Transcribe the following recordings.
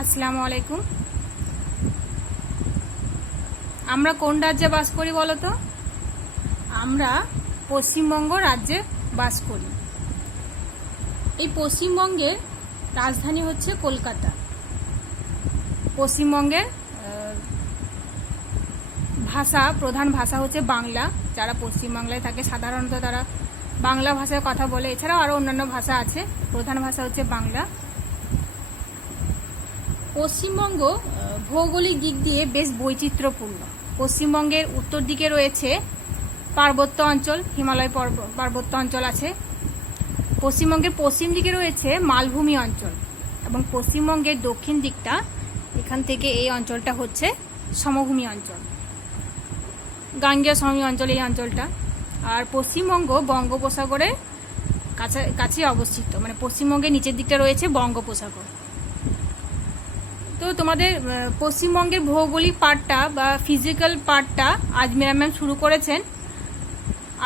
আসসালামু আলাইকুম। আমরা কোন রাজ্যে বাস করি বলো তো? আমরা পশ্চিমবঙ্গ রাজ্যে বাস করি। এই পশ্চিমবঙ্গের রাজধানী হচ্ছে কলকাতা। পশ্চিমবঙ্গের প্রধান ভাষা হচ্ছে বাংলা। যারা পশ্চিমবাংলায় থাকে সাধারণত তারা বাংলা ভাষায় কথা বলে। এছাড়াও আরও অন্যান্য ভাষা আছে, প্রধান ভাষা হচ্ছে বাংলা। পশ্চিমবঙ্গ ভৌগোলিক দিক দিয়ে বেশ বৈচিত্র্যপূর্ণ। পশ্চিমবঙ্গের উত্তর দিকে রয়েছে পার্বত্য অঞ্চল, হিমালয় পার্বত্য অঞ্চল আছে। পশ্চিমবঙ্গের পশ্চিম দিকে রয়েছে মালভূমি অঞ্চল এবং পশ্চিমবঙ্গের দক্ষিণ দিকটা, এখান থেকে এই অঞ্চলটা হচ্ছে সমভূমি অঞ্চল, গাঙ্গেয় সমভূমি অঞ্চল এই অঞ্চলটা। আর পশ্চিমবঙ্গ বঙ্গোপসাগরের কাছে অবস্থিত, মানে পশ্চিমবঙ্গের নিচের দিকটা রয়েছে বঙ্গোপসাগর। তো তোমাদের পশ্চিমবঙ্গের ভৌগোলিক পার্টটা বা ফিজিক্যাল পার্টটা আজ মেরা ম্যাম শুরু করেছেন।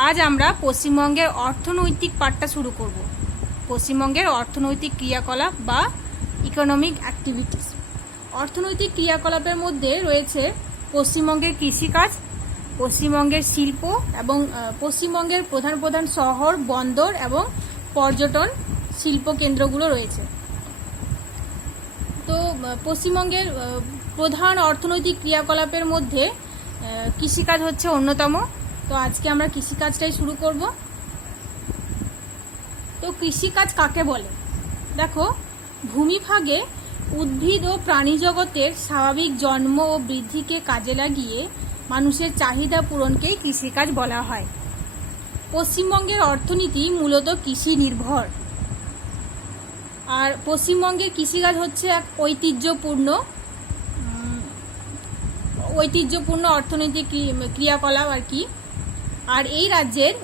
আজ আমরা পশ্চিমবঙ্গের অর্থনৈতিক পার্টটা শুরু করব। পশ্চিমবঙ্গের অর্থনৈতিক ক্রিয়াকলাপ বা ইকোনমিক অ্যাক্টিভিটিস। অর্থনৈতিক ক্রিয়াকলাপের মধ্যে রয়েছে পশ্চিমবঙ্গের কৃষিকাজ, পশ্চিমবঙ্গের শিল্প এবং পশ্চিমবঙ্গের প্রধান প্রধান শহর, বন্দর এবং পর্যটন শিল্প কেন্দ্রগুলো রয়েছে। তো পশ্চিমবঙ্গের প্রধান অর্থনৈতিক ক্রিয়াকলাপের মধ্যে কৃষিকাজ হচ্ছে অন্যতম। তো আজকে আমরা কৃষিকাজটাই শুরু করব। তো কৃষিকাজ কাকে বলে? দেখো, ভূমিভাগে উদ্ভিদ ও প্রাণী জগতের স্বাভাবিক জন্ম ও বৃদ্ধিকে কাজে লাগিয়ে মানুষের চাহিদা পূরণকেই কৃষিকাজ বলা হয়। পশ্চিমবঙ্গের অর্থনীতি মূলত কৃষি নির্ভর। আর পশ্চিমবঙ্গের কৃষিকাজ হচ্ছে এক ঐতিহ্যপূর্ণ অর্থনৈতিক ক্রিয়াকলাপ আর কি। আর এই রাজ্যের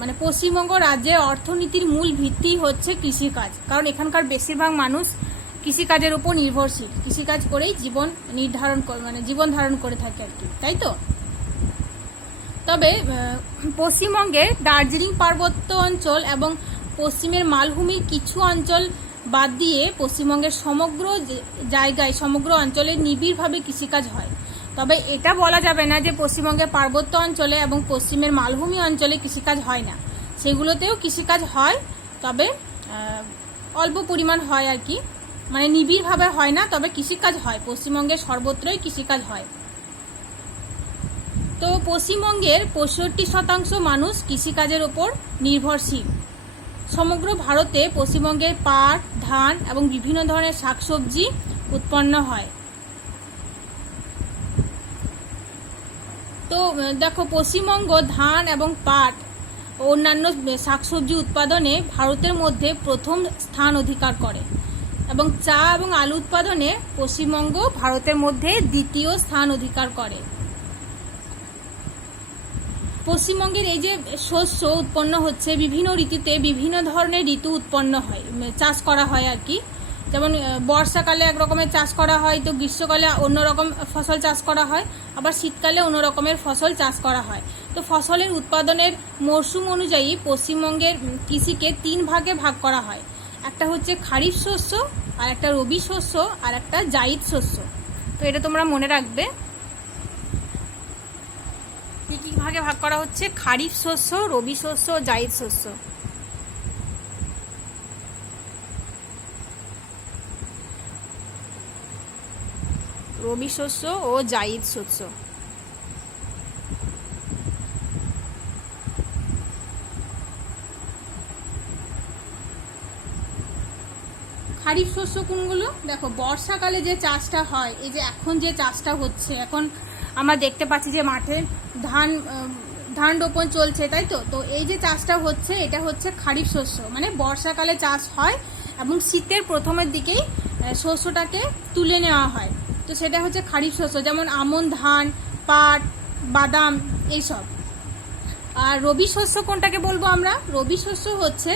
মানে পশ্চিমবঙ্গ রাজ্যের অর্থনীতির মূল ভিত্তি হচ্ছে কৃষিকাজ, কারণ এখানকার বেশিরভাগ মানুষ কৃষিকাজের উপর নির্ভরশীল। কৃষিকাজ করেই জীবন ধারণ করে থাকে আর কি, তাই তো? তবে পশ্চিমবঙ্গের দার্জিলিং পার্বত্য অঞ্চল এবং পশ্চিমের মালভূমির কিছু অঞ্চল বাদ দিয়ে পশ্চিমবঙ্গের সমগ্র অঞ্চলে নিবিড়ভাবে কৃষিকাজ হয়। তবে এটা বলা যাবে না যে পশ্চিমবঙ্গের পার্বত্য অঞ্চলে এবং পশ্চিমের মালভূমি অঞ্চলে কৃষিকাজ হয় না। সেগুলোতেও কৃষিকাজ হয়, তবে অল্প পরিমাণ হয় আর কি, মানে নিবিড়ভাবে হয় না, তবে কৃষিকাজ হয়। পশ্চিমবঙ্গের সর্বত্রই কৃষিকাজ হয়। তো পশ্চিমবঙ্গের 65% মানুষ কৃষিকাজের ওপর নির্ভরশীল। সমগ্র ভারতে পশ্চিমবঙ্গের পাট, ধান এবং বিভিন্ন ধরনের শাকসবজি উৎপন্ন হয়। তো দেখো, পশ্চিমবঙ্গ ধান এবং পাট ও অন্যান্য শাকসবজি উৎপাদনে ভারতের মধ্যে প্রথম স্থান অধিকার করে এবং চা এবং আলু উৎপাদনে পশ্চিমবঙ্গ ভারতের মধ্যে দ্বিতীয় স্থান অধিকার করে। পশ্চিমবঙ্গের এই যে শস্য উৎপন্ন হচ্ছে, বিভিন্ন ঋতুতে বিভিন্ন ধরনের ঋতু উৎপন্ন হয়, চাষ করা হয় আর কি। যেমন বর্ষাকালে এক রকমের চাষ করা হয়, তো গ্রীষ্মকালে অন্যরকম ফসল চাষ করা হয়, আবার শীতকালে অন্য রকমের ফসল চাষ করা হয়। তো ফসলের উৎপাদনের মরশুম অনুযায়ী পশ্চিমবঙ্গের কৃষিকে 3 ভাগে ভাগ করা হয়। একটা হচ্ছে খারিফ শস্য, আর একটা রবি শস্য, আর একটা জায়িদ শস্য। তো এটা তোমরা মনে রাখবে, কি ভাগে ভাগ করা হচ্ছে: খারিফ শস্য, রবি শস্য, জায়িদ শস্য। রবি শস্য ও জায়িদ শস্য। খারিফ শস্য কোনগুলো? দেখো, বর্ষাকালে যে চাষটা হয়, এই যে এখন যে চাষটা হচ্ছে, এখন আমরা দেখতে পাচ্ছি যে মাঠে ধান রোপণ চলছে, তাই তো? তো এই যে চাষটা হচ্ছে, এটা হচ্ছে খারিফ শস্য, মানে বর্ষাকালে চাষ হয় এবং শীতের প্রথমের দিকেই শস্যটাকে তুলে নেওয়া হয়। তো সেটা হচ্ছে খারিফ শস্য, যেমন আমন ধান, পাট, বাদাম এইসব। আর রবি শস্য কোনটাকে বলবো আমরা? রবি শস্য হচ্ছে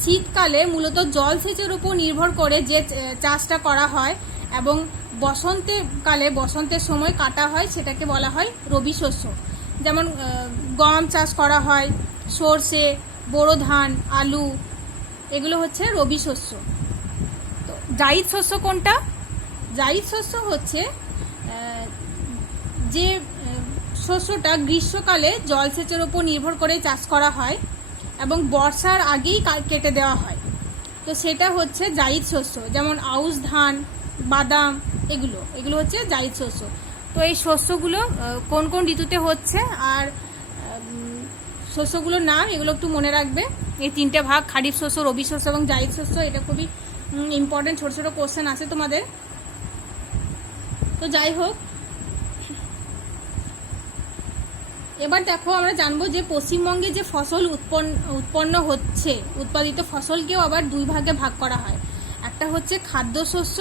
শীতকালে মূলত জলসেচের উপর নির্ভর করে যে চাষটা করা হয় এবং বসন্তের সময় কাটা হয়, সেটাকে বলা হয় রবি শস্য। যেমন গম চাষ করা হয়, সর্ষে, বোরো ধান, আলু, এগুলো হচ্ছে রবি শস্য। তো জায়িদ শস্য কোনটা? জায়িদ শস্য হচ্ছে যে শস্যটা গ্রীষ্মকালে জলসেচের উপর নির্ভর করে চাষ করা হয় এবং বর্ষার আগেই কেটে দেওয়া হয়। তো সেটা হচ্ছে জায়িদ শস্য, যেমন আউশ ধান, বাদাম, এগুলো হচ্ছে জায়িদ শস্য। তো এই শস্যগুলো কোন কোন ঋতুতে হচ্ছে আর শস্যগুলোর নাম এগুলো একটু মনে রাখবে। এই তিনটে ভাগ, খারিফ শস্য, রবি শস্য এবং জায়িদ শস্য, এটা খুবই ইম্পর্টেন্ট, ছোট ছোট কোশ্চেন আছে তোমাদের। তো যাই হোক, এবার দেখো আমরা জানবো যে পশ্চিমবঙ্গে যে ফসল উৎপন্ন হচ্ছে, উৎপাদিত ফসলকেও আবার দুই ভাগে ভাগ করা হয়। একটা হচ্ছে খাদ্যশস্য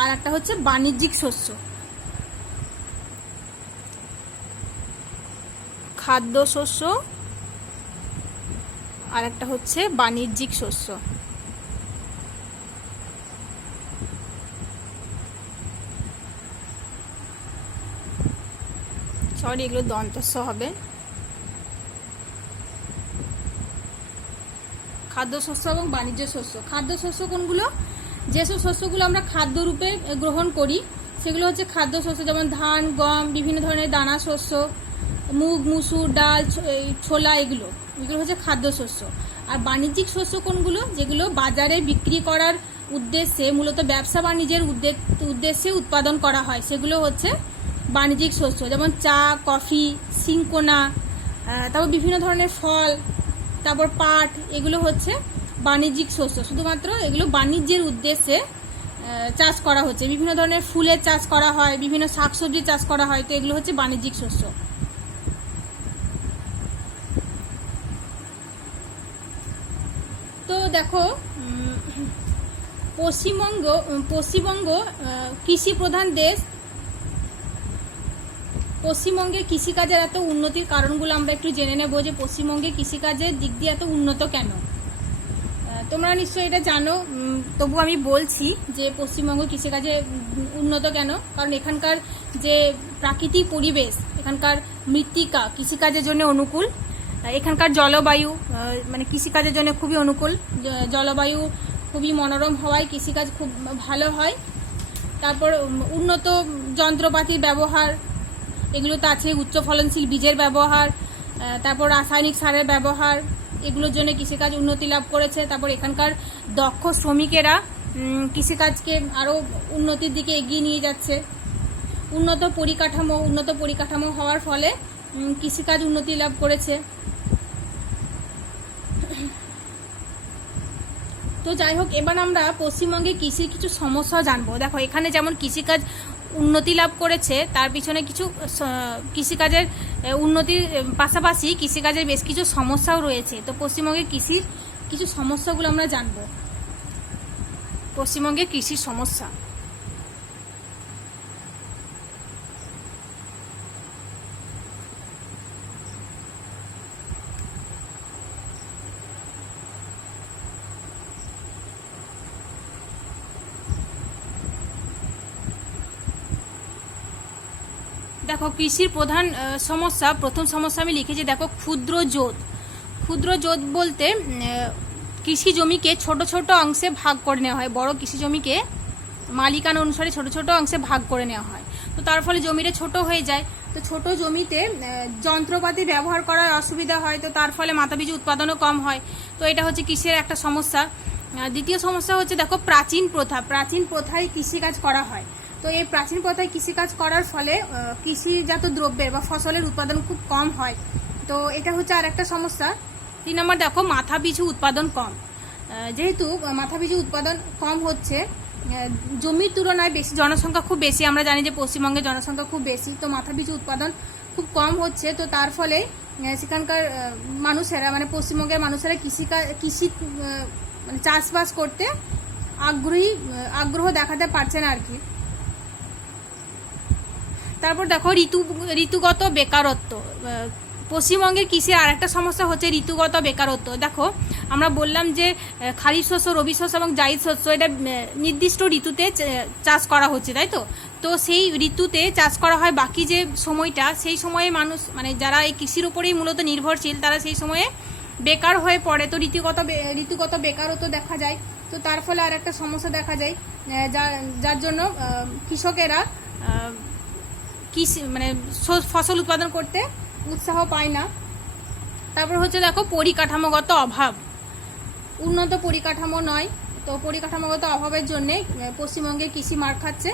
আর একটা হচ্ছে বাণিজ্যিক শস্য। খাদ্যশস্য আর একটা হচ্ছে বাণিজ্যিক শস্য। সরি, এগুলো দন্তস্ব হবে। খাদ্যশস্য এবং বাণিজ্য শস্য। খাদ্যশস্য কোনগুলো? যেসব শস্যগুলো আমরা খাদ্য রূপে গ্রহণ করি সেগুলো হচ্ছে খাদ্যশস্য, যেমন ধান, গম, বিভিন্ন ধরনের দানা শস্য, মুগ, মুসুর, ডাল, ছোলা, এগুলো হচ্ছে খাদ্যশস্য। আর বাণিজ্যিক শস্য কোনগুলো? যেগুলো বাজারে বিক্রি করার উদ্দেশ্যে, মূলত ব্যবসা বাণিজ্যের উদ্দেশ্যে উৎপাদন করা হয়, সেগুলো হচ্ছে বাণিজ্যিক শস্য, যেমন চা, কফি, সিংকোনা, তারপর বিভিন্ন ধরনের ফল, তারপর পাট, এগুলো হচ্ছে বাণিজ্যিক শস্য। শুধুমাত্র এগুলো বাণিজ্যের উদ্দেশ্যে চাষ করা হচ্ছে। বিভিন্ন ধরনের ফুলের চাষ করা হয়, বিভিন্ন শাকসবজির চাষ করা হয়, তো এগুলো হচ্ছে বাণিজ্যিক শস্য। তো দেখো, পশ্চিমবঙ্গ কৃষি প্রধান দেশ। পশ্চিমবঙ্গের কৃষিকাজের এত উন্নতির কারণগুলো আমরা একটু জেনে নেব, যে পশ্চিমবঙ্গে কৃষিকাজের দিক দিয়ে এত উন্নত কেন। তোমরা নিশ্চয়ই এটা জানো, তবু আমি বলছি যে পশ্চিমবঙ্গ কৃষিকাজে উন্নত কেন। কারণ এখানকার যে প্রাকৃতিক পরিবেশ, এখানকার মৃত্তিকা কৃষিকাজের জন্য অনুকূল। এখানকার জলবায়ু মানে কৃষিকাজের জন্য খুবই অনুকূল। জলবায়ু খুবই মনোরম হওয়ায় কৃষিকাজ খুব ভালো হয়। তারপর উন্নত যন্ত্রপাতির ব্যবহার, এগুলো তো আছে। উচ্চ ফলনশীল বীজের ব্যবহার, তারপর রাসায়নিক সারের ব্যবহার, এগুলোর জন্য কৃষিকাজ উন্নতি লাভ করেছে। তারপর এখানকার দক্ষ শ্রমিকেরা কৃষিকাজকে আরও উন্নতির দিকে এগিয়ে নিয়ে যাচ্ছে। উন্নত পরিকাঠামো হওয়ার ফলে কৃষিকাজ উন্নতি লাভ করেছে। তো যাই হোক, এবার আমরা পশ্চিমবঙ্গে কৃষির কিছু সমস্যা জানবো। দেখো, এখানে যেমন কৃষিকাজ উন্নতি লাভ করেছে, তার পিছনে কিছু কৃষিকাজের উন্নতির পাশাপাশি কৃষিকাজের বেশ কিছু সমস্যাও রয়েছে। তো পশ্চিমবঙ্গের কৃষির কিছু সমস্যাগুলো আমরা জানবো। পশ্চিমবঙ্গের কৃষির সমস্যা। দেখো, কৃষির প্রধান সমস্যা, প্রথম সমস্যা আমি লিখেছি, দেখো ক্ষুদ্র জোত বলতে কৃষি জমিকে ছোট ছোট অংশে ভাগ করে নেওয়া হয়। বড় কৃষি জমিকে মালিকানা অনুসারে ছোট ছোট অংশে ভাগ করে নেওয়া হয়। তো তার ফলে জমিটা ছোট হয়ে যায়। তো ছোট জমিতে যন্ত্রপাতি ব্যবহার করার অসুবিধা হয়, তো তার ফলে মাথাপিছু উৎপাদনও কম হয়। তো এটা হচ্ছে কৃষির একটা সমস্যা। দ্বিতীয় সমস্যা হচ্ছে, দেখো, প্রাচীন প্রথায় কৃষিকাজ করা হয়। তো এই প্রাচীন প্রথায় কৃষিকাজ করার ফলে কৃষিজাত দ্রব্যের বা ফসলের উৎপাদন খুব কম হয়। তো এটা হচ্ছে আর একটা সমস্যা। 3 নম্বর, দেখো, মাথাপিছু উৎপাদন কম। যেহেতু মাথাপিছু উৎপাদন কম হচ্ছে, জমির তুলনায় জনসংখ্যা খুব বেশি। আমরা জানি যে পশ্চিমবঙ্গের জনসংখ্যা খুব বেশি, তো মাথাপিছু উৎপাদন খুব কম হচ্ছে। তো তার ফলে সেখানকার মানুষেরা, মানে পশ্চিমবঙ্গের মানুষেরা কৃষি মানে চাষবাস করতে আগ্রহ দেখাতে পারছে না আর কি। তারপর দেখো, ঋতুগত বেকারত্ব। পশ্চিমবঙ্গের কৃষির আর একটা সমস্যা হচ্ছে ঋতুগত বেকারত্ব। দেখো, আমরা বললাম যে খারিফ শস্য, রবি শস্য এবং জায়িদ শস্য এটা নির্দিষ্ট ঋতুতে চাষ করা হচ্ছে, তাই তো। তো সেই ঋতুতে চাষ করা হয়, বাকি যে সময়টা, সেই সময়ে মানুষ, মানে যারা এই কৃষির উপরেই মূলত নির্ভরশীল, তারা সেই সময়ে বেকার হয়ে পড়ে। তো ঋতুগত বেকারত্ব দেখা যায়। তো তার ফলে আর একটা সমস্যা দেখা যায়, যার জন্য কৃষকেরা মানে ফসল উৎপাদন করতে উৎসাহ পায় না। তারপর হচ্ছে দেখো পরিকাঠামোগত অভাব, উন্নত পরিকাঠামো নয়, তো পরিকাঠামোগত অভাবের জন্যে পশ্চিমবঙ্গে কৃষি মার খাচ্ছে।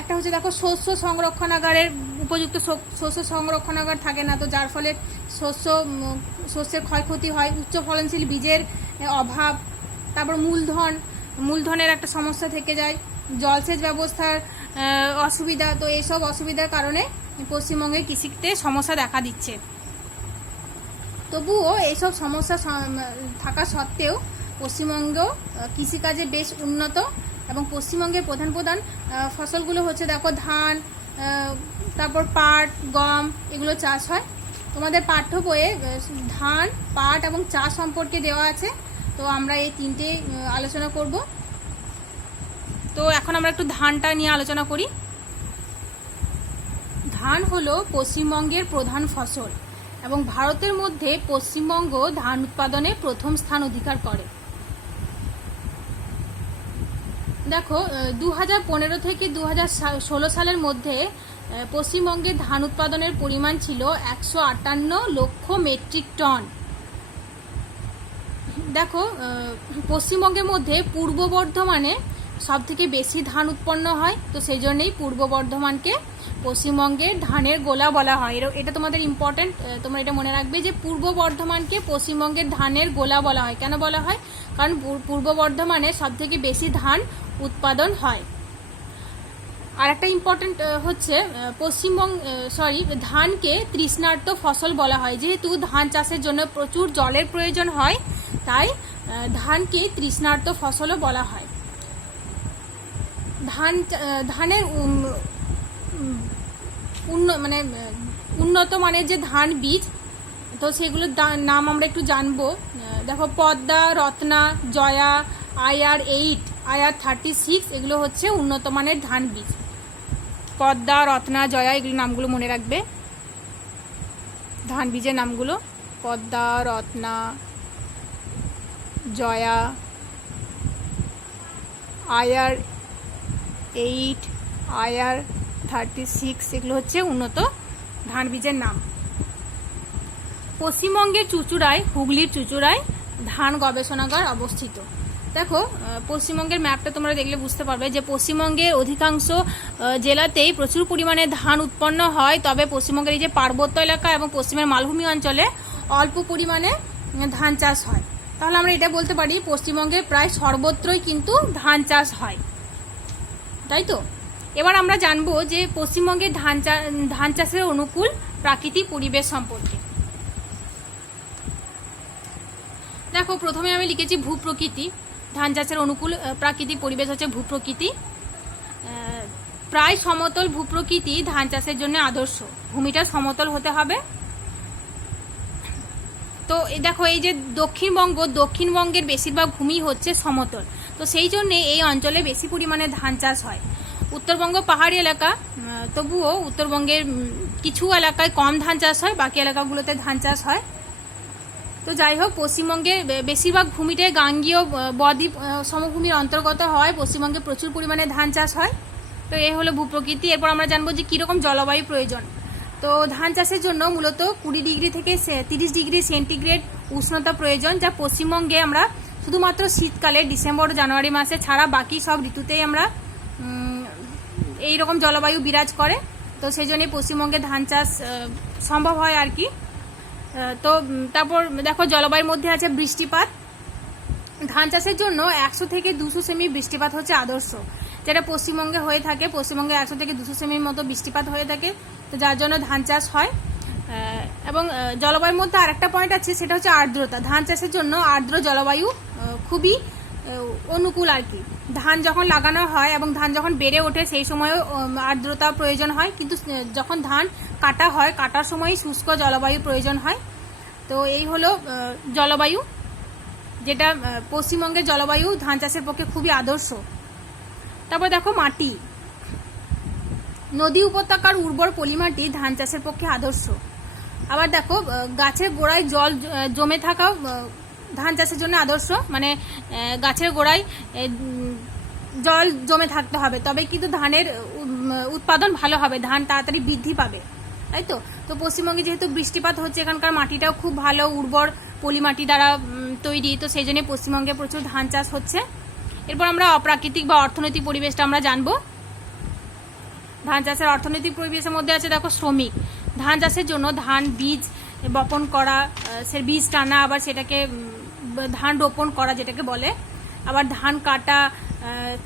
একটা হচ্ছে দেখো শস্য সংরক্ষণাগারের উপযুক্ত শস্য সংরক্ষণাগার থাকে না, তো যার ফলে শস্যের ক্ষয়ক্ষতি হয়। উচ্চ ফলনশীল বীজের অভাব, তারপর মূলধনের একটা সমস্যা থেকে যায়, জলসেচ ব্যবস্থার অসুবিধা। তো এইসব অসুবিধার কারণে পশ্চিমবঙ্গে কৃষিতে সমস্যা দেখা দিচ্ছে। তবুও এইসব সমস্যা থাকা সত্ত্বেও পশ্চিমবঙ্গ কৃষিকাজে বেশ উন্নত, এবং পশ্চিমবঙ্গের প্রধান প্রধান ফসলগুলো হচ্ছে দেখো ধান, তারপর পাট, গম, এগুলো চাষ হয়। তোমাদের পাঠ্য বইয়ে ধান, পাট এবং চা সম্পর্কে দেওয়া আছে, তো আমরা এই তিনটে আলোচনা করব। তো এখন আমরা একটু ধানটা নিয়ে আলোচনা করি। ধান হলো পশ্চিমবঙ্গের প্রধান ফসল এবং ভারতের মধ্যে পশ্চিমবঙ্গ ধান উৎপাদনে প্রথম স্থান অধিকার করে। দেখো 2015 থেকে 2016 সালের মধ্যে পশ্চিমবঙ্গে ধান উৎপাদনের পরিমাণ ছিল 158 লক্ষ মেট্রিক টন। দেখো পশ্চিমবঙ্গের মধ্যে পূর্ব বর্ধমানে সব থেকে বেশি ধান উৎপন্ন হয়, তো সেই জন্যই পূর্ব বর্ধমানকে পশ্চিমবঙ্গের ধানের গোলা বলা হয়। এটা তোমাদের ইম্পর্টেন্ট, তোমরা এটা মনে রাখবে যে পূর্ব বর্ধমানকে পশ্চিমবঙ্গের ধানের গোলা বলা হয়। কেন বলা হয়? কারণ পূর্ব বর্ধমানে সব থেকে বেশি ধান উৎপাদন হয়। আর একটা ইম্পর্টেন্ট হচ্ছে ধানকে তৃষ্ণার্ত ফসল বলা হয়। যেহেতু ধান চাষের জন্য প্রচুর জলের প্রয়োজন হয়, তাই ধানকে তৃষ্ণার্ত ফসলও বলা হয়। ধানের উন্নত মানের যে ধান বীজ, তো সেগুলোর নাম আমরা একটু জানবো। দেখো পদ্মা, রত্না, জয়া, IR8, IR36, এগুলো হচ্ছে উন্নত মানের ধান বীজ। পদ্মা, রত্না, জয়া, এগুলো নামগুলো মনে রাখবে, ধান বীজের নামগুলো পদ্মা, রত্না, জয়া, IR8, IR36, এগুলো হচ্ছে উন্নত ধান বীজের নাম। পশ্চিমবঙ্গের চুঁচুড়ায়, হুগলির চুঁচুড়ায় ধান গবেষণাগার অবস্থিত। দেখো পশ্চিমবঙ্গের ম্যাপটা তোমরা দেখলে বুঝতে পারবে যে পশ্চিমবঙ্গের অধিকাংশ জেলাতেই প্রচুর পরিমাণে ধান উৎপন্ন হয়, তবে পশ্চিমবঙ্গের এই যে পার্বত্য এলাকা এবং পশ্চিমের মালভূমি অঞ্চলে অল্প পরিমাণে ধান চাষ হয়। তাহলে আমরা এটা বলতে পারি পশ্চিমবঙ্গে প্রায় সর্বত্রই কিন্তু ধান চাষ হয়, তাই তো। এবার আমরা জানবো যে পশ্চিমবঙ্গের ধান চাষের অনুকূল প্রাকৃতিক পরিবেশ সম্পর্কে। দেখো প্রথমে আমি লিখেছি ভূপ্রকৃতি। ধান চাষের অনুকূল প্রাকৃতিক পরিবেশ হচ্ছে ভূপ্রকৃতি। প্রায় সমতল ভূপ্রকৃতি ধান চাষের জন্য আদর্শ। ভূমিটা সমতল হতে হবে। তো দেখো এই যে দক্ষিণবঙ্গের বেশিরভাগ ভূমি হচ্ছে সমতল, তো সেই জন্যে এই অঞ্চলে বেশি পরিমাণে ধান চাষ হয়। উত্তরবঙ্গ পাহাড়ি এলাকা, তবুও উত্তরবঙ্গের কিছু এলাকায় কম ধান চাষ হয়, বাকি এলাকাগুলোতে ধান চাষ হয়। তো যাই হোক, পশ্চিমবঙ্গের বেশিরভাগ ভূমিটাই গাঙ্গীয় বদ্বীপ সমভূমির অন্তর্গত হয়। পশ্চিমবঙ্গে প্রচুর পরিমাণে ধান চাষ হয়। তো এই হলো ভূপ্রকৃতি। এরপর আমরা জানবো যে কীরকম জলবায়ু প্রয়োজন। তো ধান চাষের জন্য মূলত 20 ডিগ্রি থেকে 30 ডিগ্রি সেন্টিগ্রেড উষ্ণতা প্রয়োজন, যা পশ্চিমবঙ্গে আমরা শুধুমাত্র শীতকালে ডিসেম্বর জানুয়ারি মাসে ছাড়া বাকি সব ঋতুতেই আমরা এইরকম জলবায়ু বিরাজ করে। তো সেই জন্যই পশ্চিমবঙ্গে ধান চাষ সম্ভব হয় আর কি। তো তারপর দেখো জলবায়ুর মধ্যে আছে বৃষ্টিপাত। ধান চাষের জন্য 100 থেকে 200 সেমি বৃষ্টিপাত হচ্ছে আদর্শ, যেটা পশ্চিমবঙ্গে হয়ে থাকে। পশ্চিমবঙ্গে 100 থেকে 200 সেমির মতো বৃষ্টিপাত হয়ে থাকে, তো যার জন্য ধান চাষ হয়। এবং জলবায়ুর মধ্যে আরেকটা পয়েন্ট আছে, সেটা হচ্ছে আর্দ্রতা। ধান চাষের জন্য আর্দ্র জলবায়ু খুবই অনুকূল আর কি। ধান যখন লাগানো হয় এবং ধান যখন বেড়ে ওঠে সেই সময়ও আর্দ্রতা প্রয়োজন হয়, কিন্তু যখন ধান কাটা হয়, কাটার সময় শুষ্ক জলবায়ু প্রয়োজন হয়। তো এই হলো জলবায়ু, যেটা পশ্চিমবঙ্গের জলবায়ু ধান চাষের পক্ষে খুবই আদর্শ। তারপর দেখো মাটি। নদী উপত্যকার উর্বর পলিমাটি ধান চাষের পক্ষে আদর্শ। আবার দেখো গাছের গোড়ায় জল জমে থাকা ধান চাষের জন্য আদর্শ, মানে গাছের গোড়ায় জল জমে থাকতে হবে, তবে কিন্তু ধানের উৎপাদন ভালো হবে, ধান তাড়াতাড়ি বৃদ্ধি পাবে, তাই তো। তো পশ্চিমবঙ্গে যেহেতু বৃষ্টিপাত হচ্ছে, এখানকার মাটিটাও খুব ভালো উর্বর, পলি মাটি দ্বারা তৈরি, তো সেই জন্য পশ্চিমবঙ্গে প্রচুর ধান চাষ হচ্ছে। এরপর আমরা অপ্রাকৃতিক বা অর্থনৈতিক পরিবেশটা আমরা জানবো। ধান চাষের অর্থনৈতিক পরিবেশের মধ্যে আছে দেখো শ্রমিক। ধান চাষের জন্য ধান বীজ বপন করা, সে বীজ টানা, আবার সেটাকে ধান রোপণ করা যেটাকে বলে, আবার ধান কাটা,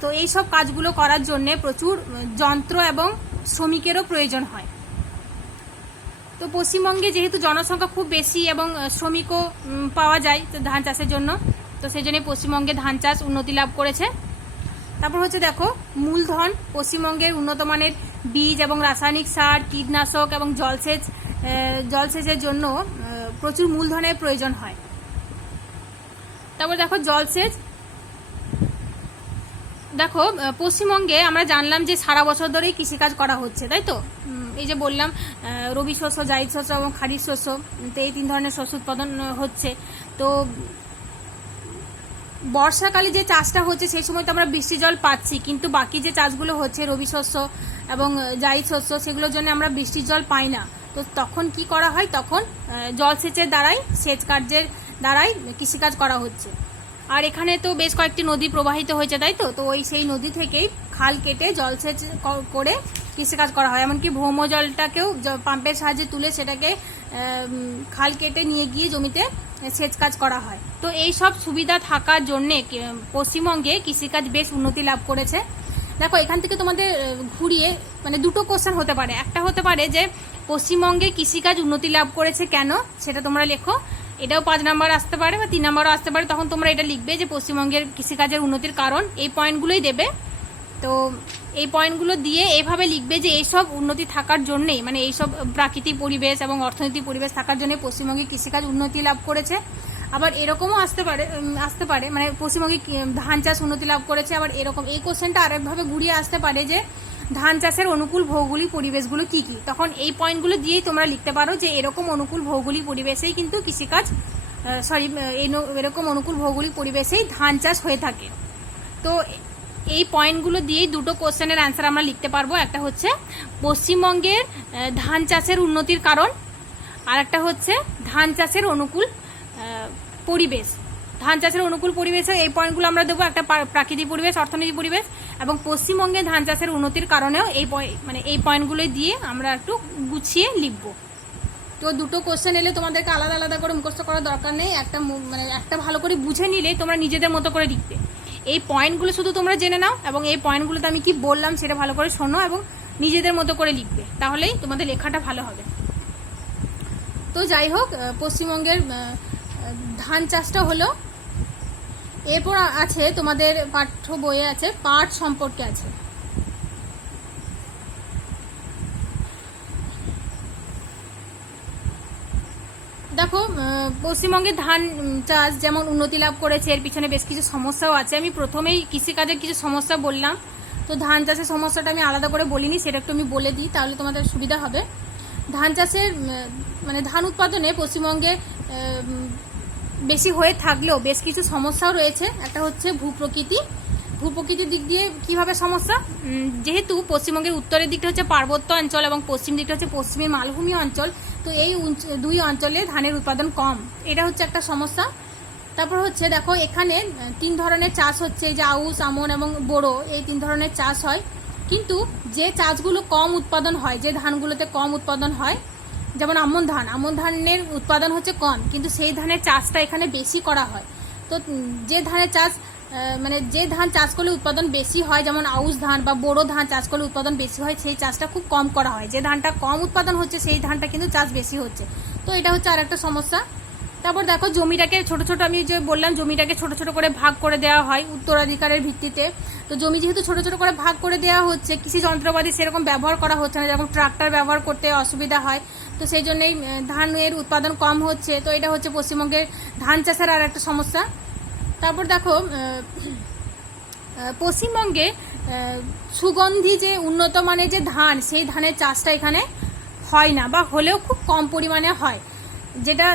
তো এই সব কাজগুলো করার জন্য প্রচুর যন্ত্র এবং শ্রমিকেরও প্রয়োজন হয়। তো পশ্চিমবঙ্গে যেহেতু জনসংখ্যা খুব বেশি এবং শ্রমিকও পাওয়া যায় ধান চাষের জন্য, তো সেই জন্য পশ্চিমবঙ্গে ধান চাষ উন্নতি লাভ করেছে। তারপর হচ্ছে দেখো মূলধন। পশ্চিমবঙ্গের উন্নত মানের বীজ এবং রাসায়নিক সার, কীটনাশক এবং জলসেচের জন্য প্রচুর মূলধনের প্রয়োজন হয়। তারপর দেখো জলসেচ। দেখো পশ্চিমবঙ্গে আমরা জানলাম যে সারা বছর ধরেই কৃষিকাজ করা হচ্ছে, তাই তো। এই যে বললাম রবি শস্য, জায়িদ শস্য এবং খারিফ শস্য, তো এই 3 ধরনের শস্য উৎপাদন হচ্ছে। তো বর্ষাকালে যে চাষটা হচ্ছে সেই সময় তো আমরা বৃষ্টি জল পাচ্ছি, কিন্তু বাকি যে চাষগুলো হচ্ছে রবি শস্য এবং জায়িদ শস্য, সেগুলোর জন্য আমরা বৃষ্টির জল পাই না। তো তখন কি করা হয়, তখন জলসেচের দ্বারাই, সেচ কার্যের দ্বারাই কৃষিকাজ করা হচ্ছে। আর এখানে তো বেশ কয়েকটি নদী প্রবাহিত হয়েছে, তাই তো। তো সেই নদী থেকেই খাল কেটে জলসেচ করে কৃষিকাজ করা হয়। এমনকি ভৌম জলটাকেও পাম্পের সাহায্যে তুলে সেটাকে খাল কেটে নিয়ে গিয়ে জমিতে সেচ কাজ করা হয়। তো এই সব সুবিধা থাকার জন্যে পশ্চিমবঙ্গে কৃষিকাজ বেশ উন্নতি লাভ করেছে। দেখো এখান থেকে তোমাদের ঘুরিয়ে মানে দুটো কোশ্চেন হতে পারে। একটা হতে পারে যে পশ্চিমবঙ্গে কৃষিকাজ উন্নতি লাভ করেছে কেন, সেটা তোমরা লেখো। এটাও 5 নাম্বার আসতে পারে বা 3 নাম্বারও আসতে পারে। তখন তোমরা এটা লিখবে যে পশ্চিমবঙ্গের কৃষিকাজের উন্নতির কারণ, এই পয়েন্টগুলোই দেবে। তো এই পয়েন্টগুলো দিয়ে এইভাবে লিখবে যে এইসব উন্নতি থাকার জন্যেই, মানে এইসব প্রাকৃতিক পরিবেশ এবং অর্থনৈতিক পরিবেশ থাকার জন্য পশ্চিমবঙ্গে কৃষিকাজ উন্নতি লাভ করেছে। আবার এরকমও আসতে পারে মানে পশ্চিমবঙ্গে ধান চাষ উন্নতি লাভ করেছে। আবার এরকম এই কোশ্চেনটা আরেকভাবে ঘুরিয়ে আসতে পারে যে ধান চাষের অনুকূল ভৌগোলিক পরিবেশগুলো কি কি। তখন এই পয়েন্টগুলো দিয়েই তোমরা লিখতে পারো যে এরকম অনুকূল ভৌগোলিক পরিবেশেই কিন্তু কৃষিকাজ এরকম অনুকূল ভৌগোলিক পরিবেশেই ধান চাষ হয়ে থাকে। তো এই পয়েন্টগুলো দিয়েই দুটো কোশ্চেনের অ্যান্সার আমরা লিখতে পারবো। একটা হচ্ছে পশ্চিমবঙ্গের ধান চাষের উন্নতির কারণ, আর একটা হচ্ছে ধান চাষের অনুকূল পরিবেশ। ধান চাষের অনুকূল পরিবেশে এই পয়েন্টগুলো আমরা দেবো, একটা প্রাকৃতিক পরিবেশ, অর্থনৈতিক পরিবেশ, এবং পশ্চিমবঙ্গে ধান চাষের উন্নতির কারণেও এই পয়েন্টগুলো দিয়ে আমরা একটু গুছিয়ে লিখবো। তো দুটো কোশ্চেন এলে তোমাদেরকে আলাদা আলাদা করে মুখস্থ করার দরকার নেই। একটা ভালো করে বুঝে নিলে তোমরা নিজেদের মতো করে লিখবে। এই পয়েন্টগুলো শুধু তোমরা জেনে নাও এবং এই পয়েন্টগুলোতে আমি কি বললাম সেটা ভালো করে শোনো এবং নিজেদের মতো করে লিখবে, তাহলেই তোমাদের লেখাটা ভালো হবে। তো যাই হোক, পশ্চিমবঙ্গের ধান চাষটা হলো। এরপর আছে তোমাদের পাঠ্য বইয়ে আছে পাট সম্পর্কে আছে। দেখো পশ্চিমবঙ্গে ধান চাষ যেমন উন্নতি লাভ করেছে, এর পিছনে বেশ কিছু সমস্যাও আছে। আমি প্রথমেই কৃষিকাজের কিছু সমস্যা বললাম, তো ধান চাষের সমস্যাটা আমি আলাদা করে বলিনি, সেটা একটু আমি বলে দিই, তাহলে তোমাদের সুবিধা হবে। ধান চাষের মানে ধান উৎপাদনে পশ্চিমবঙ্গে বেশি হয়ে থাকলেও বেশ কিছু সমস্যাও রয়েছে। একটা হচ্ছে ভূপ্রকৃতির দিক দিয়ে কিভাবে সমস্যা, যেহেতু পশ্চিমবঙ্গের উত্তরের দিকটা হচ্ছে পার্বত্য অঞ্চল এবং পশ্চিম দিকটা হচ্ছে পশ্চিমী মালভূমি অঞ্চল, তো এই দুই অঞ্চলে ধানের উৎপাদন কম, এটা হচ্ছে একটা সমস্যা। তারপর হচ্ছে দেখো এখানে 3 ধরনের চাষ হচ্ছে, এই যে আউশ, আমন এবং বোরো, এই 3 ধরনের চাষ হয়। কিন্তু যে চাষগুলো কম উৎপাদন হয়, যে ধানগুলোতে কম উৎপাদন হয়, যেমন আমন ধানের উৎপাদন হচ্ছে কম, কিন্তু সেই ধানের চাষটা এখানে বেশি করা হয়। তো যে ধানের চাষ যে ধান চাষ করলে উৎপাদন বেশি হয়, যেমন আউশ ধান বা বোরো ধান চাষ করলে উৎপাদন বেশি হয়, সেই চাষটা খুব কম করা হয়। যে ধানটা কম উৎপাদন হচ্ছে সেই ধানটা কিন্তু চাষ বেশি হচ্ছে, তো এটা হচ্ছে আর একটা সমস্যা। তারপর দেখো জমিটাকে ছোট ছোট, আমি যে বললাম জমিটাকে ছোট ছোট করে ভাগ করে দেওয়া হয় উত্তরাধিকারের ভিত্তিতে। তো জমি যেহেতু ছোট ছোট করে ভাগ করে দেওয়া হচ্ছে, কৃষি যন্ত্রপাতি সেরকম ব্যবহার করা হচ্ছে না, যেমন ট্রাক্টর ব্যবহার করতে অসুবিধা হয়, তো সেই জন্যই ধানের উৎপাদন কম হচ্ছে। তো এটা হচ্ছে পশ্চিমবঙ্গের ধান চাষের আর একটা সমস্যা। তারপর দেখো পশ্চিমবঙ্গে সুগন্ধি যে উন্নত মানের যে ধান, সেই ধানের চাষটা এখানে হয় না, বা হলেও খুব কম পরিমাণে হয়। যেটা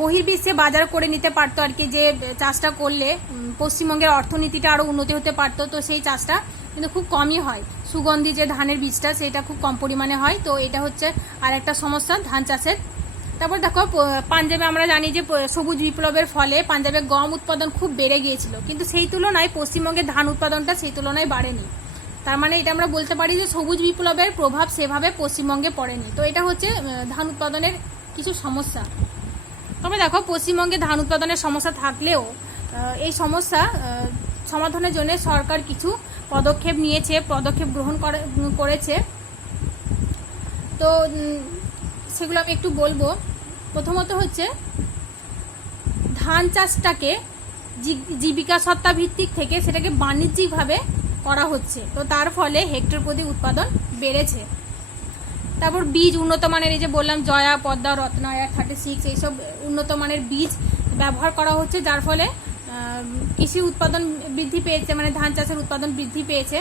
বহির্বিশ্বে বাজার করে নিতে পারতো আর কি, যে চাষটা করলে পশ্চিমবঙ্গের অর্থনীতিটা আরও উন্নতি হতে পারতো, তো সেই চাষটা কিন্তু খুব কমই হয়। সুগন্ধি যে ধানের বীজটা সেটা খুব কম পরিমাণে হয়, তো এটা হচ্ছে আর একটা সমস্যা ধান চাষের। তারপর দেখো পাঞ্জাবে আমরা জানি যে সবুজ বিপ্লবের ফলে পাঞ্জাবে গম উৎপাদন খুব বেড়ে গিয়েছিল, কিন্তু সেই তুলনায় পশ্চিমবঙ্গের ধান উৎপাদনটা সেই তুলনায় বাড়েনি। তার মানে এটা আমরা বলতে পারি যে সবুজ বিপ্লবের প্রভাব সেভাবে পশ্চিমবঙ্গে পড়েনি। তো এটা হচ্ছে ধান উৎপাদনের কিছু সমস্যা। তবে দেখো পশ্চিমবঙ্গে ধান উৎপাদনের সমস্যা থাকলেও এই সমস্যা সমাধানের জন্য সরকার কিছু পদক্ষেপ নিয়েছে, পদক্ষেপ গ্রহণ করেছে। তো সেগুলো আমি একটু বলবো। প্রথমত হচ্ছে ধান চাষটাকে জীবিকা সত্তা ভিত্তিক থেকে সেটাকে বাণিজ্যিকভাবে করা হচ্ছে, তো তার ফলে হেক্টর প্রতি উৎপাদন বেড়েছে। তারপর বীজ উন্নত মানের, এই যে বললাম জয়া, পদ্মা, রত্না, 36 এইসব উন্নত মানের বীজ ব্যবহার করা হচ্ছে, যার ফলে কৃষি উৎপাদন বৃদ্ধি পেয়েছে, মানে ধান চাষের উৎপাদন বৃদ্ধি পেয়েছে।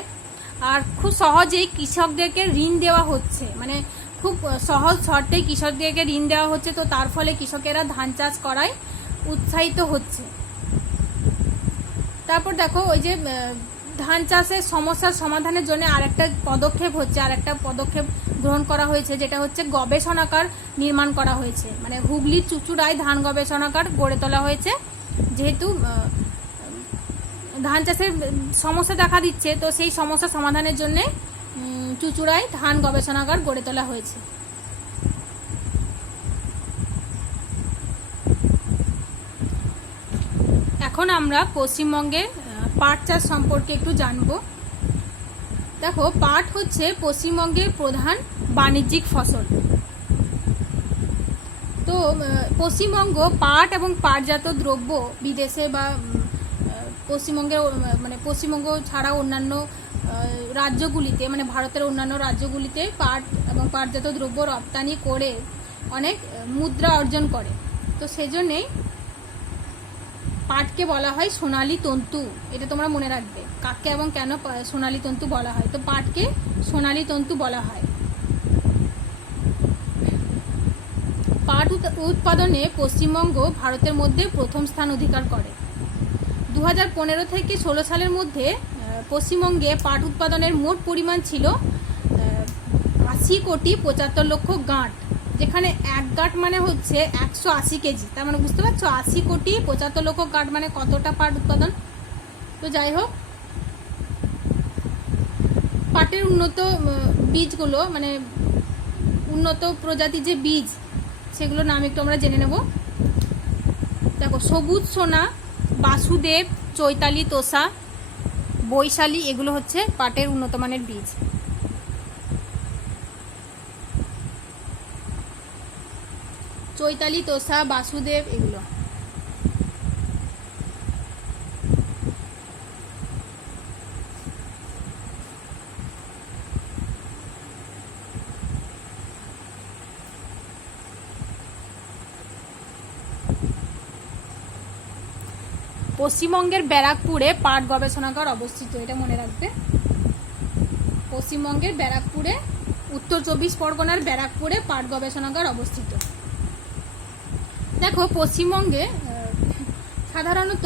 আর খুব সহজেই কৃষকদেরকে ঋণ দেওয়া হচ্ছে, মানে খুব সহজ শর্তেই কৃষকদেরকে ঋণ দেওয়া হচ্ছে, তো তার ফলে কৃষকেরা ধান চাষ করায় উৎসাহিত হচ্ছে। তারপর দেখো ওই যে ধান চাষের সমস্যার সমাধানের জন্য আরেকটা পদক্ষেপ গ্রহণ করা হয়েছে, যেটা হচ্ছে গবেষণাগার নির্মাণ করা হয়েছে। মানে হুগলির চুঁচুড়ায় ধান গবেষণাগার গড়ে তোলা হয়েছে। যেহেতু ধান চাষের সমস্যা দেখা দিচ্ছে, তো সেই সমস্যা সমাধানের জন্য চুঁচুড়ায় ধান গবেষণাগার গড়ে তোলা হয়েছে। এখন আমরা পশ্চিমবঙ্গের পাট চাষ সম্পর্কে একটু জানবো। দেখো পাট হচ্ছে পশ্চিমবঙ্গের প্রধান বাণিজ্যিক ফসল। তো পশ্চিমবঙ্গ পাট এবং পাটজাত দ্রব্য বিদেশে বা পশ্চিমবঙ্গ ছাড়া অন্যান্য রাজ্যগুলিতে, মানে ভারতের অন্যান্য রাজ্যগুলিতে পাট এবং পাটজাত দ্রব্য রপ্তানি করে অনেক মুদ্রা অর্জন করে। তো সেজন্যেই পাটকে বলা হয় সোনালী তন্তু। এটা তোমরা মনে রাখবে, কাকে এবং কেন সোনালী তন্তু বলা হয়। তো পাটকে সোনালী তন্তু বলা হয়। পাট উৎপাদনে পশ্চিমবঙ্গ ভারতের মধ্যে প্রথম স্থান অধিকার করে। 2015 থেকে 16 সালের মধ্যে পশ্চিমবঙ্গে পাট উৎপাদনের মোট পরিমাণ ছিল 80,75,00,000 গাঁট, যেখানে এক গাঁট মানে হচ্ছে 180 কেজি। তার মানে বুঝতে পারছো 80,75,00,000 গাঁট মানে কতটা পাট উৎপাদন। তো যাই হোক, পাটের উন্নত বীজগুলো, মানে উন্নত প্রজাতির যে বীজ, সেগুলোর নাম একটু আমরা জেনে নেব। দেখো সবুজ সোনা, বাসুদেব, চৈতালি, তোষা, বৈশালী, এগুলো হচ্ছে পাটের উন্নত মানের বীজ। চৈতালি, তোষা, বাসুদেব এগুলো। পশ্চিমবঙ্গের ব্যারাকপুরে পাট গবেষণাগার অবস্থিত, এটা মনে রাখবে। পশ্চিমবঙ্গের ব্যারাকপুরে, উত্তর 24 পরগনার ব্যারাকপুরে পাট গবেষণাগার অবস্থিত। দেখো পশ্চিমবঙ্গে সাধারণত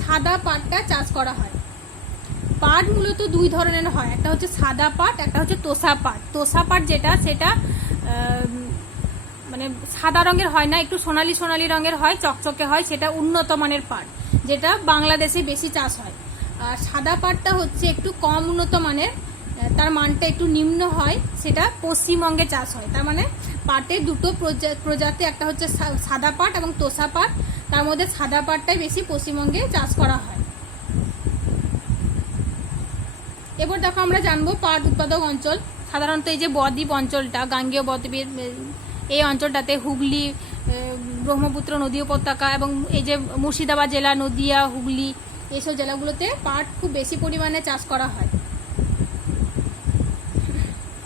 সাদা পাটটা চাষ করা হয়। পাট মূলত দুই ধরনের হয়, একটা হচ্ছে সাদা পাট, একটা হচ্ছে তোষা পাট। তোষা পাট যেটা, সেটা মানে সাদা রঙের হয় না, একটু সোনালি সোনালি রঙের হয়, চকচকে হয়, সেটা উন্নত মানের পাট, যেটা বাংলাদেশে বেশি চাষ হয়। আর সাদা পাটটা হচ্ছে একটু কম উন্নত মানের, তার মানটা একটু নিম্ন হয়, সেটা পশ্চিমবঙ্গে চাষ হয়। তার মানে পাটের দুটো প্রজাতি, একটা হচ্ছে সাদা পাট এবং তোষা পাট, তার মধ্যে সাদা পাটটাই বেশি পশ্চিমবঙ্গে চাষ করা হয়। এবার দেখো আমরা জানবো পাট উৎপাদক অঞ্চল। সাধারণত এই যে বদ্বীপ অঞ্চলটা, গাঙ্গেয় বদ্বীপের এই অঞ্চলটাতে হুগলি, ব্রহ্মপুত্র নদী উপত্যকা এবং এই যে মুর্শিদাবাদ জেলা, নদিয়া, হুগলি, এইসব জেলাগুলোতে পাট খুব বেশি পরিমাণে চাষ করা হয়।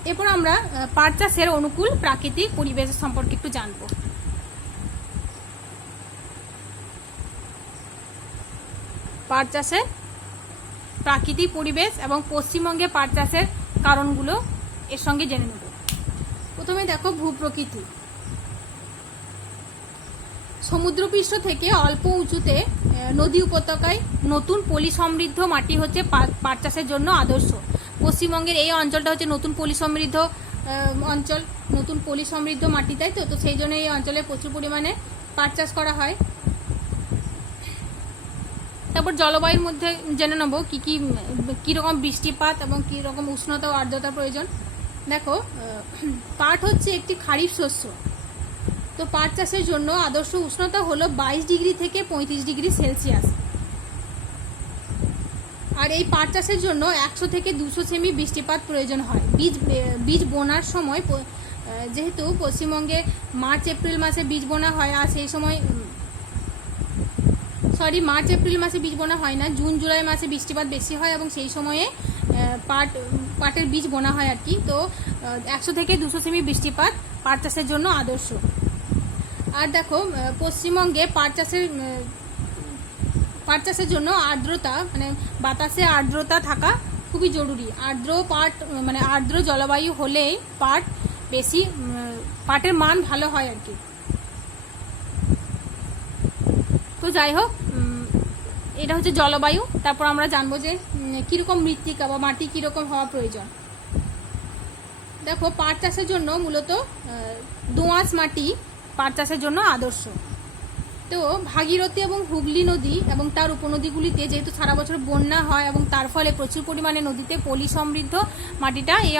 এরপর আমরা পাট চাষের অনুকূল প্রাকৃতিক পরিবেশ সম্পর্কে একটু জানব। পাট চাষের প্রাকৃতিক পরিবেশ এবং পশ্চিমবঙ্গে পাট চাষের কারণগুলো এর সঙ্গে জেনে নেব। প্রথমে দেখো ভূপ্রকৃতি। সমুদ্রপৃষ্ঠ থেকে অল্প উঁচুতে নদী উপত্যকায় নতুন পলি সমৃদ্ধ মাটি হচ্ছে পাট চাষের জন্য আদর্শ। পশ্চিমবঙ্গের এই অঞ্চলটা হচ্ছে নতুন পলি সমৃদ্ধ অঞ্চল, নতুন পলি সমৃদ্ধ মাটি, তাই তো। তো সেই জন্য এই অঞ্চলে প্রচুর পরিমাণে পাট চাষ করা হয়। তারপর জলবায়ুর মধ্যে জেনে নেব কীরকম বৃষ্টিপাত এবং কীরকম উষ্ণতা ও আর্দ্রতার প্রয়োজন। দেখো, পাট হচ্ছে একটি খারিফ শস্য। তো পাট চাষের জন্য আদর্শ উষ্ণতা হলো 22 ডিগ্রি থেকে 35 ডিগ্রি সেলসিয়াস। আর এই পাট চাষের জন্য 100 থেকে 200 সেমি বৃষ্টিপাত প্রয়োজন হয়। বীজ বোনার সময়, যেহেতু পশ্চিমবঙ্গে মার্চ এপ্রিল মাসে বীজ বোনা হয়, আর সেই সময় মার্চ এপ্রিল মাসে বীজ বোনা হয় না, জুন জুলাই মাসে বৃষ্টিপাত বেশি হয় এবং সেই সময়ে পাটের বীজ বোনা হয় আর কি। তো 100 থেকে 200 সেমি বৃষ্টিপাত পাট চাষের জন্য আদর্শ। আর দেখো, পশ্চিমবঙ্গে পাট চাষের জন্য আর্দ্রতা, মানে বাতাসে আর্দ্রতা থাকা খুবই জরুরি। আর্দ্র জলবায়ু হলেই পাটের মান ভালো হয় আর কি। তো যাই হোক, এটা হচ্ছে জলবায়ু। তারপর আমরা জানবো যে কীরকম মৃত্তিকা বা মাটি কীরকম হওয়া প্রয়োজন। দেখো, পাট চাষের জন্য মূলত দোআঁশ মাটি পাট চাষের জন্য আদর্শ। তো ভাগীরথী এবং হুগলি নদী এবং তার উপনদীগুলিতে যেহেতু সারা বছর বন্যা হয় এবং তার ফলে প্রচুর পরিমাণে নদীতে পলি সমৃদ্ধ মাটিটা এই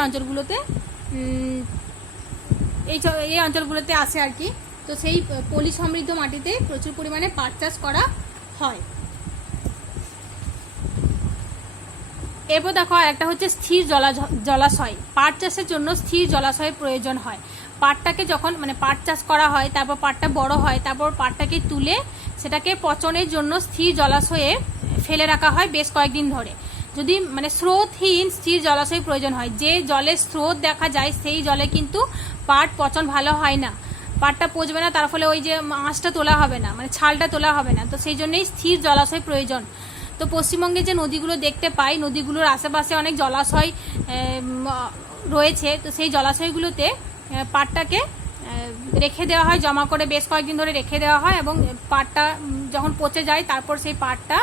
অঞ্চলগুলোতে আসে আর কি। তো সেই পলি সমৃদ্ধ মাটিতে প্রচুর পরিমাণে পাট চাষ করা হয়। এরপর দেখো, একটা হচ্ছে স্থির জলাশয়। পাট চাষের জন্য স্থির জলাশয়ের প্রয়োজন হয়। পাটটাকে যখন পাট চাষ করা হয়, তারপর পাটটা বড় হয়, তারপর পাটটাকে তুলে সেটাকে পচনের জন্য স্থির জলাশয়ে ফেলে রাখা হয় বেশ কয়েকদিন ধরে। যদি স্রোতহীন স্থির জলাশয় প্রয়োজন হয়, যে জলের স্রোত দেখা যায় সেই জলে কিন্তু পাট পচন ভালো হয় না, পাটটা পচবে না, তার ফলে ওই যে আঁশটা তোলা হবে না, ছালটা তোলা হবে না। তো সেই জন্যই স্থির জলাশয় প্রয়োজন। তো পশ্চিমবঙ্গে যে নদীগুলো দেখতে পাই, নদীগুলোর আশেপাশে অনেক জলাশয় রয়েছে। তো সেই জলাশয়গুলোতে পাটটাকে রেখে দেওয়া হয়, জমা করে বেশ কয়েকদিন ধরে রেখে দেওয়া হয় এবং পাটটা যখন পচে যায় তারপর সেই পাটটা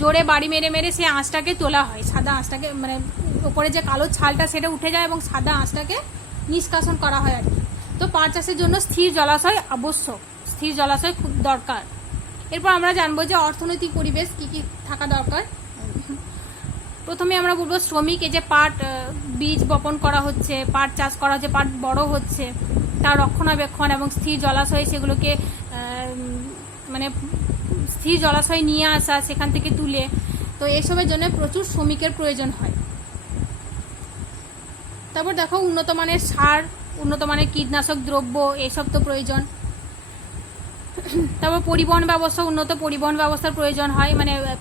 জোরে বাড়ি মেরে মেরে সেই আঁশটাকে তোলা হয়, সাদা আঁশটাকে, উপরে যে কালো ছালটা সেটা উঠে যায় এবং সাদা আঁশটাকে নিষ্কাশন করা হয় আর কি। তো পাট চাষের জন্য স্থির জলাশয় আবশ্যক, স্থির জলাশয় খুব দরকার। এরপর আমরা জানবো যে অর্থনৈতিক পরিবেশ কি কি থাকা দরকার। প্রথমে আমরা বলবো শ্রমিক, এই যে পাট বীজ বপন করা হচ্ছে, পাট চাষ করা হচ্ছে, পাট বড় হচ্ছে, তার রক্ষণাবেক্ষণ এবং স্থির জলাশয় সেগুলোকে স্থির জলাশয় নিয়ে আসা, সেখান থেকে তুলে, তো এসবের জন্য প্রচুর শ্রমিকের প্রয়োজন হয়। তারপর দেখো, উন্নত মানের সার, উন্নত মানের কীটনাশক দ্রব্য, এসব তো প্রয়োজন। তারপর পরিবহন ব্যবস্থা, উন্নত পরিবহন ব্যবস্থার প্রয়োজন হয়,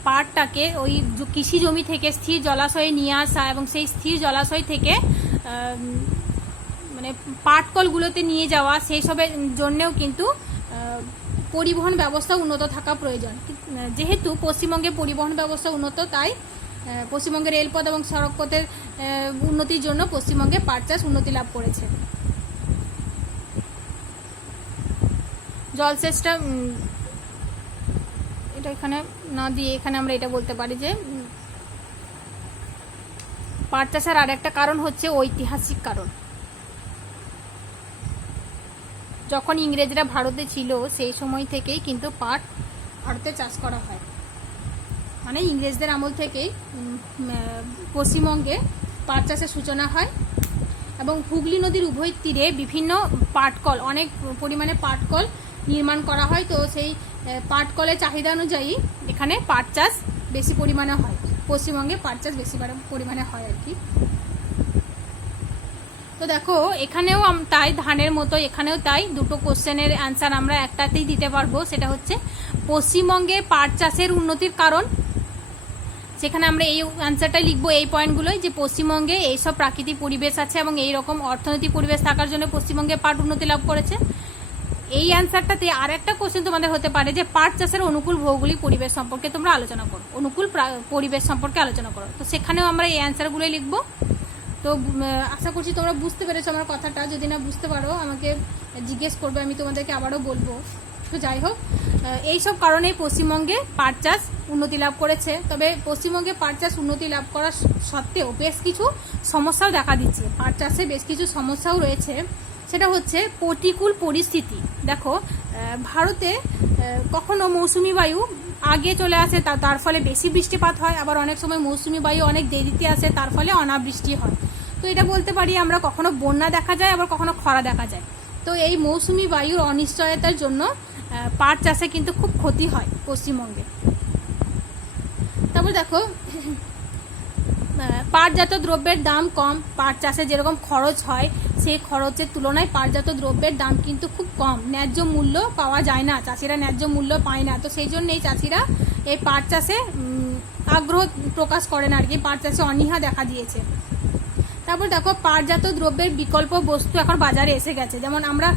পাটটাকে ওই কৃষি জমি থেকে স্থির জলাশয়ে নিয়ে আসা এবং সেই স্থির জলাশয় থেকে পাটকলগুলোতে নিয়ে যাওয়া, সেই সবের জন্যেও কিন্তু পরিবহন ব্যবস্থা উন্নত থাকা প্রয়োজন। যেহেতু পশ্চিমবঙ্গে পরিবহন ব্যবস্থা উন্নত, তাই পশ্চিমবঙ্গের রেলপথ এবং সড়কপথের উন্নতির জন্য পশ্চিমবঙ্গে পাট চাষ উন্নতি লাভ করেছে। জলসেচটা এটা এখানে না দিয়ে এখানে আমরা এটা বলতে পারি যে পাট চাষের আর একটা কারণ হচ্ছে ঐতিহাসিক কারণ। যখন ইংরেজরা ভারতে ছিল সেই সময় থেকেই কিন্তু পাট ভারতে চাষ করা হয়, ইংরেজদের আমল থেকেই পশ্চিমবঙ্গে পাট চাষের সূচনা হয় এবং হুগলি নদীর উভয় তীরে বিভিন্ন পাটকল, অনেক পরিমাণে পাটকল নির্মাণ করা হয়। তো সেই পাটকলের চাহিদা অনুযায়ী এখানে পাট চাষ বেশি পরিমাণে হয়, পশ্চিমবঙ্গে পাট চাষ বেশি পরিমাণে হয় আর কি। তো দেখো, এখানেও তাই, ধানের মতো এখানেও তাই, দুটো কোশ্চেনের অ্যান্সার আমরা একটাতেই দিতে পারবো, সেটা হচ্ছে পশ্চিমবঙ্গে পাট চাষের উন্নতির কারণ। সেখানে আমরা এই অ্যান্সারটাই লিখবো, এই পয়েন্টগুলোই, যে পশ্চিমবঙ্গে এইসব প্রাকৃতিক পরিবেশ আছে এবং এই রকম অর্থনৈতিক পরিবেশ থাকার জন্য পশ্চিমবঙ্গে পাট উন্নতি লাভ করেছে। এই অ্যান্সারটাতে আর একটা কোশ্চেন তোমাদের হতে পারে যে পাট চাষের অনুকূল ভৌগোলিক পরিবেশ সম্পর্কে তোমরা আলোচনা করো, অনুকূল পরিবেশ সম্পর্কে আলোচনা করো। তো সেখানেও আমরা এই অ্যান্সারগুলোই লিখবো। তো আশা করছি তোমরা বুঝতে পেরেছো আমার কথাটা। যদি না বুঝতে পারো আমাকে জিজ্ঞেস করবে, আমি তোমাদেরকে আবারও বলবো। তো যাই হোক, এইসব কারণেই পশ্চিমবঙ্গে পাট চাষ উন্নতি লাভ করেছে। তবে পশ্চিমবঙ্গে পাট চাষ উন্নতি লাভ করার সত্ত্বেও বেশ কিছু সমস্যাও দেখা দিচ্ছে। পাট চাষে বেশ কিছু সমস্যাও রয়েছে, সেটা হচ্ছে প্রতিকূল পরিস্থিতি। দেখো, ভারতে কখনো মৌসুমি বায়ু আগে চলে আসে, তার ফলে বেশি বৃষ্টিপাত হয়, আবার অনেক সময় মৌসুমি বায়ু অনেক দেরিতে আসে, তার ফলে অনাবৃষ্টি হয়। তো এটা বলতে পারি আমরা, কখনো বন্যা দেখা যায়, আবার কখনো খরা দেখা যায়। তো এই মৌসুমি বায়ুর অনিশ্চয়তার জন্য পাট চাষে কিন্তু খুব ক্ষতি হয় পশ্চিমবঙ্গে। তারপর দেখো, পাটজাত দ্রব্যের দাম কম। পাট চাষে যেরকম খরচ হয়, সেই খরচের তুলনায় পাটজাত দ্রব্যের দাম কিন্তু খুব কম। ন্যায্য মূল্য পাওয়া যায় না, চাষিরা ন্যায্য মূল্য পায় না। তো সেই জন্যই চাষিরা এই পাট চাষে আগ্রহ প্রকাশ করে না আর কি, পাট চাষে অনীহা দেখা দিয়েছে। তারপর দেখো, পাটজাত দ্রব্যের বিকল্প বস্তু এখন বাজারে এসে গেছে। যেমন আমরা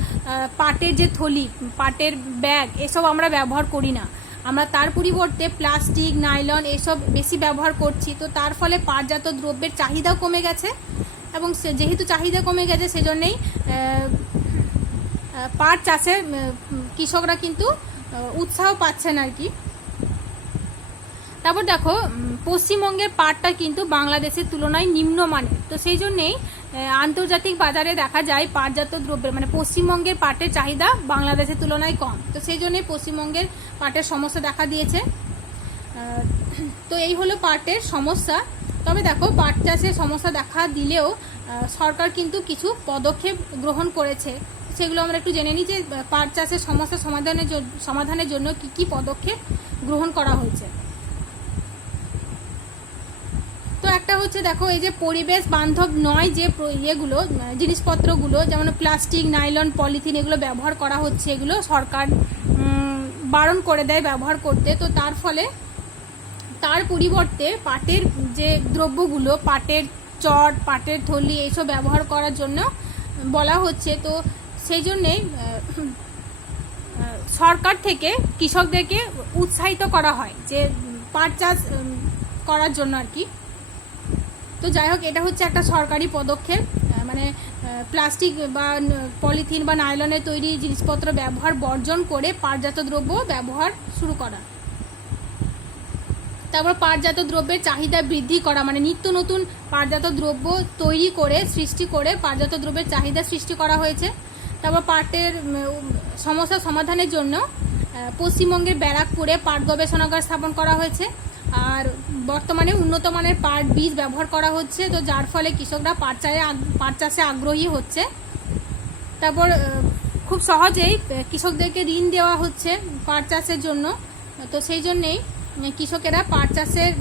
পাটের যে থলি, পাটের ব্যাগ, এসব আমরা ব্যবহার করি না, আমরা তার পরিবর্তে প্লাস্টিক, নাইলন এসব বেশি ব্যবহার করছি। তো তার ফলে পাটজাত দ্রব্যের চাহিদাও কমে গেছে, এবং যেহেতু চাহিদা কমে গেছে সেজন্যই পাট চাষে কৃষকরা কিন্তু উৎসাহ পাচ্ছেন আর কি। তারপর দেখো, পশ্চিমবঙ্গের পাটটা কিন্তু বাংলাদেশের তুলনায় নিম্নমানের। তো সেই জন্যেই আন্তর্জাতিক বাজারে দেখা যায় পাটজাত দ্রব্যের মানে পশ্চিমবঙ্গের পাটের চাহিদা বাংলাদেশের তুলনায় কম। তো সেই জন্যই পশ্চিমবঙ্গের পাটের সমস্যা দেখা দিয়েছে। তো এই হলো পাটের সমস্যা। তবে দেখো, পাট চাষে সমস্যা দেখা দিলেও সরকার কিন্তু কিছু পদক্ষেপ গ্রহণ করেছে, সেগুলো আমরা একটু জেনে নিই যে পাট চাষের সমস্যা সমাধানের জন্য কি কি পদক্ষেপ গ্রহণ করা হয়েছে। তো একটা হচ্ছে, দেখো, এই যে পরিবেশ বান্ধব নয় যে ইয়েগুলো, জিনিসপত্রগুলো, যেমন প্লাস্টিক, নাইলন, পলিথিন, এগুলো ব্যবহার করা হচ্ছে, এগুলো সরকার বারণ করে দেয় ব্যবহার করতে। তো তার ফলে তার পরিবর্তে পাটের যে দ্রব্যগুলো, পাটের চট, পাটের থলি, এইসব ব্যবহার করার জন্য বলা হচ্ছে। তো সেই জন্যে সরকার থেকে কৃষকদেরকে উৎসাহিত করা হয় যে পাট চাষ করার জন্য আর কি। তো যাই হোক, এটা হচ্ছে একটা সরকারি পদক্ষেপ, মানে প্লাস্টিক বা পলিথিন বা নাইলনের তৈরি জিনিসপত্র ব্যবহার বর্জন করে পাটজাত দ্রব্য ব্যবহার শুরু করা। তারপর পাটজাত দ্রব্যের চাহিদা বৃদ্ধি করা, মানে নিত্য নতুন পাটজাত দ্রব্য তৈরি করে সৃষ্টি করে পাটজাত দ্রব্যের চাহিদা সৃষ্টি করা হয়েছে। তারপর পাটের সমস্যা সমাধানের জন্য পশ্চিমবঙ্গের ব্যারাকপুরে পাট গবেষণাগার স্থাপন করা হয়েছে, আর বর্তমানে উন্নত মানের পাট বীজ ব্যবহার করা হচ্ছে। তো যার ফলে কৃষকরা পাট চাষে আগ্রহী হচ্ছে। তারপর খুব সহজেই কৃষকদেরকে ঋণ দেওয়া হচ্ছে পাট চাষের জন্য। তো সেই জন্যেই কৃষকেরা পাট চাষের